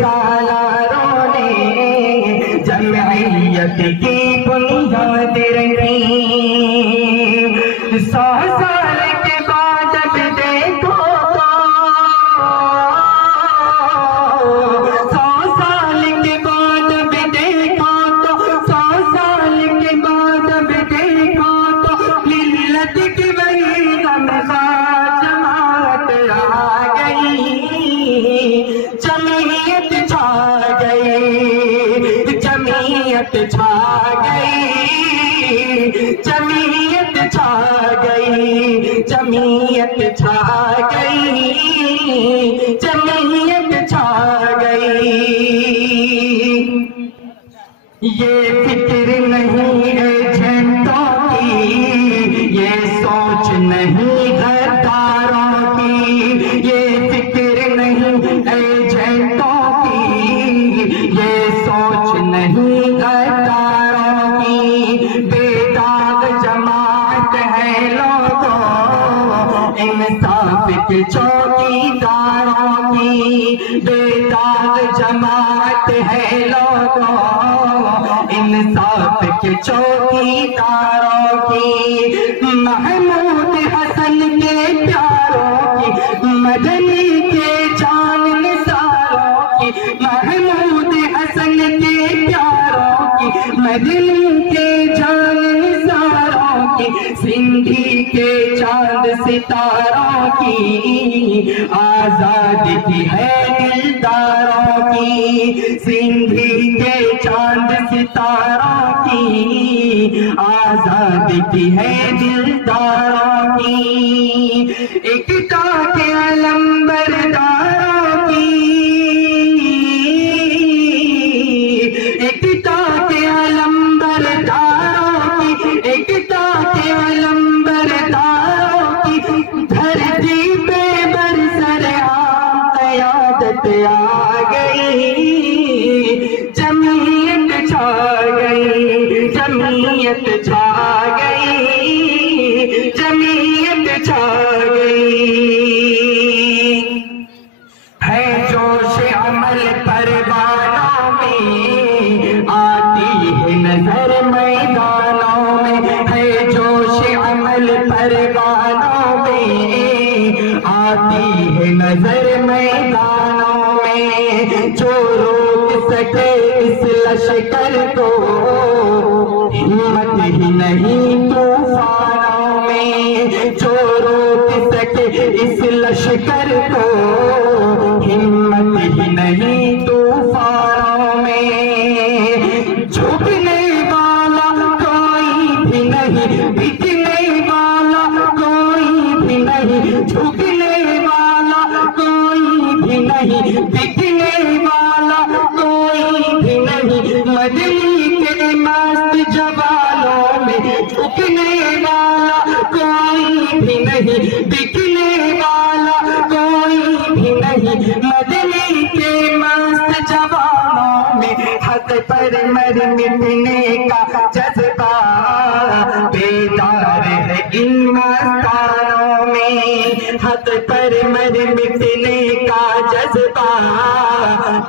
سالاروں نے جمعیت کی بنیاد رکھی. 100 سال کے بعد اب دیکھو تو 100 سال کے بعد اب دیکھو تو 100 سال کے بعد اب دیکھو تو ملت کی وہی غمخوار جماعت آ گئی. جمعیت چھا گئی, جمعیت چھا گئی, جمعیت چھا گئی, جمعیت چھا گئی, جمعیت چھا گئی. یہ فکر نہیں ایجنٹوں کی, یہ سوچ نہیں غداروں کی, یہ فکر نہیں ایجنٹوں کی, یہ سوچ نہیں غداروں کی. بے داغ جماعت ہے لوگوں انصاف کے چوکیداروں کی, بے داغ جماعت ہے لوگوں انصاف کے چوکیداروں کی. محمود حسن کے پیاروں کی, مدنی کے جان نثاروں کی, محمود حسن کے پیاروں کی, مدنی کے جان نثاروں کی, سندھی کے چاند ستاروں کی, آزادی کی ہے دلداروں کی, سندھی کے چاند ستاروں کی, آزادی کی ہے دلداروں کی. ایکتا کے علم برداروں کی, ایکتا کے علم برداروں کی, ایکتا کے علم برداروں کی, دھرتی پہ برسر عام قیادت آ گئی. جمعیت چھا گئی, جمعیت چھا گئی, جمعیت چھا گئی. ہے جوش عمل پروانوں میں, آتی ہے نظر میدانوں میں, ہے جوش عمل پروانوں میں, آتی ہے نظر میدانوں میں. جو روک سکے اس لشکر کو, ہمت ہی نہیں طوفانوں میں. جو روک سکے اس لشکر کو, ہمت ہی نہیں طوفانوں میں. جھکنے والا کوئی بھی نہیں, بکنے والا کوئی بھی نہیں, جھکنے والا کوئی بھی نہیں, بکنے والا کوئی بھی نہیں. مدنی کے مست جوالوں میں جھکنے والا کوئی بھی نہیں, بکنے والا کوئی بھی نہیں. مدنی کے مست جوانوں میں حق پر مر مٹنے کا جذبہ بیدار ہے ان مستانوں میں. حق پر مر مٹنے کا جذبہ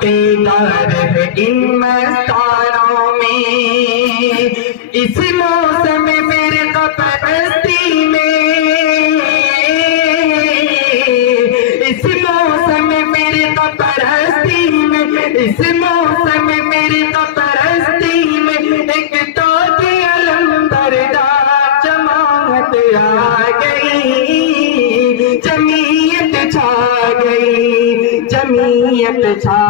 بیدار ہے ان مستانوں میں. اس موسم فرقہ پرستی میں, اس موسم فرقہ پرستی میں, اس موسم فرقہ پرستی میں, ایک تو کے علم بردار جماعت آ گئی. جمعیت چھا گئی, جمعیت چھا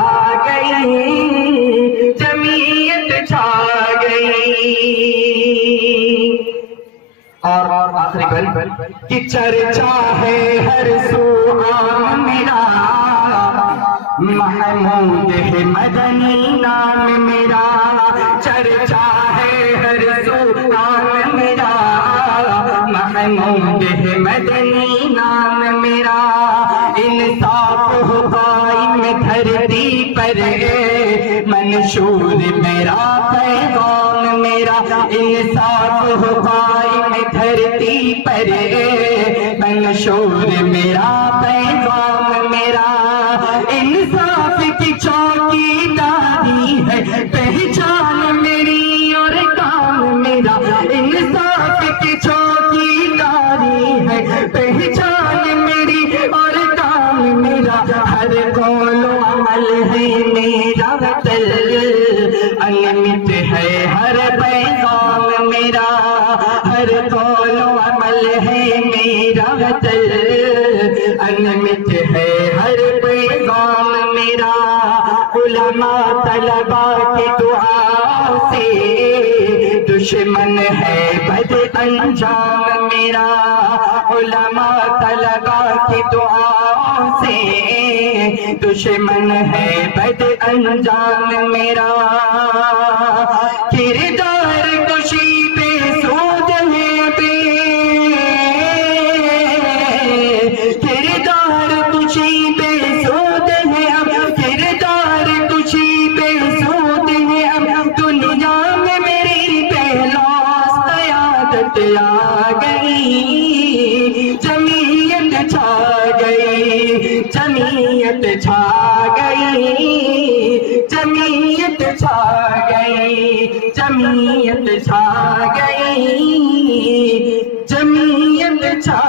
گئی, جمعیت چھا گئی. اور آخری بل کہ چرچا ہے ہر سو عام میرا, محمود ہے مدنی نام میرا. چرچا ہے ہر سو عام میرا, محمود ہے مدنی نام میرا. انصاف ہو قائم دھرتی پر, منشور میرا پیغام میرا. انصاف ہو قائم دھرتی پر, منشور میرا پیغام میرا. انصاف کی میرا وطن، انمت ہے ہر پیغام میرا، ہر قول و عمل ہے میرا وطن، انمت ہے ہر پیغام میرا، علماء طلبا کی دعا سے دشمن ہے بد انجام میرا، علماء طلبا کی دعا سے دشمن ہے بد انجام میرا، کردار کشی پہ سود ہے بے، کردار کشی پہ سود ہے اب، کردار کشی پہ سود ہے اب، دنیا میں میری پہلاس قیادت آ گئی، جمعیت چھا گئی، جمعیت چھا گئی، جمعیت چھا گئی، جمعیت چھا گئی، جمعیت چھا